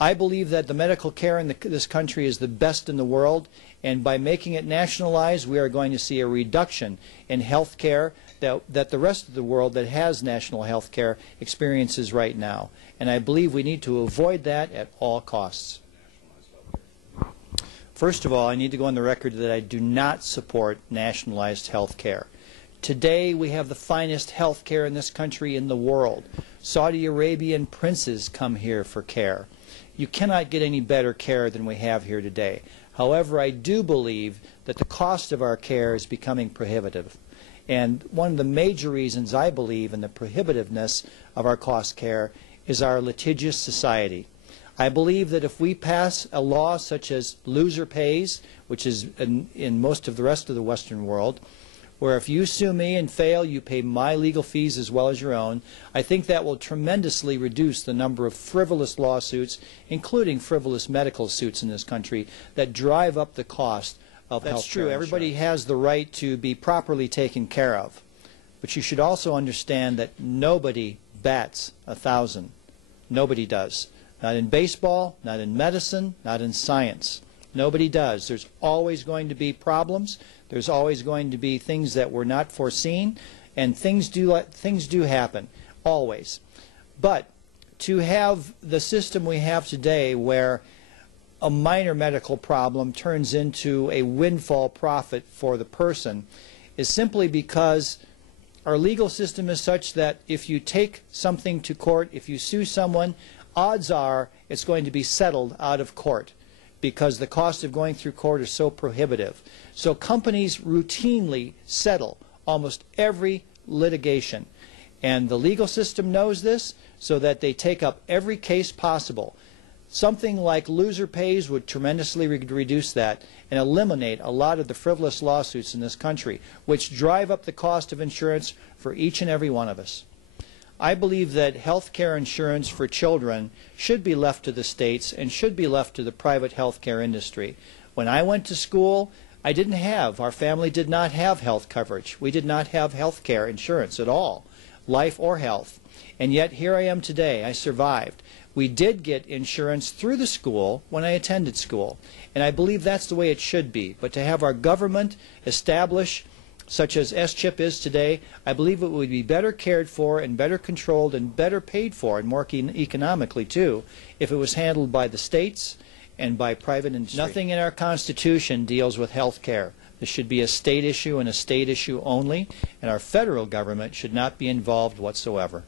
I believe that the medical care in this country is the best in the world, and by making it nationalized, we are going to see a reduction in health care that the rest of the world that has national health care experiences right now. And I believe we need to avoid that at all costs. First of all, I need to go on the record that I do not support nationalized health care. Today, we have the finest health care in this country in the world. Saudi Arabian princes come here for care. You cannot get any better care than we have here today. However, I do believe that the cost of our care is becoming prohibitive. And one of the major reasons I believe in the prohibitiveness of our cost care is our litigious society. I believe that if we pass a law such as loser pays, which is in most of the rest of the Western world, where if you sue me and fail, you pay my legal fees as well as your own, I think that will tremendously reduce the number of frivolous lawsuits, including frivolous medical suits in this country, that drive up the cost of health care. That's true. Everybody has the right to be properly taken care of. But you should also understand that nobody bats 1,000. Nobody does. Not in baseball, not in medicine, not in science. Nobody does. There's always going to be problems. There's always going to be things that were not foreseen, and things do happen, always. But to have the system we have today where a minor medical problem turns into a windfall profit for the person is simply because our legal system is such that if you take something to court, if you sue someone, odds are it's going to be settled out of court, because the cost of going through court is so prohibitive. So companies routinely settle almost every litigation. And the legal system knows this, so that they take up every case possible. Something like loser pays would tremendously reduce that and eliminate a lot of the frivolous lawsuits in this country, which drive up the cost of insurance for each and every one of us. I believe that health care insurance for children should be left to the states and should be left to the private health care industry. When I went to school, our family did not have health coverage. We did not have health care insurance at all, life or health. And yet here I am today. I survived. We did get insurance through the school when I attended school. And I believe that's the way it should be. But to have our government establish, such as SCHIP is today, I believe it would be better cared for and better controlled and better paid for, and more economically too, if it was handled by the states and by private industry. Nothing in our Constitution deals with health care. This should be a state issue and a state issue only, and our federal government should not be involved whatsoever.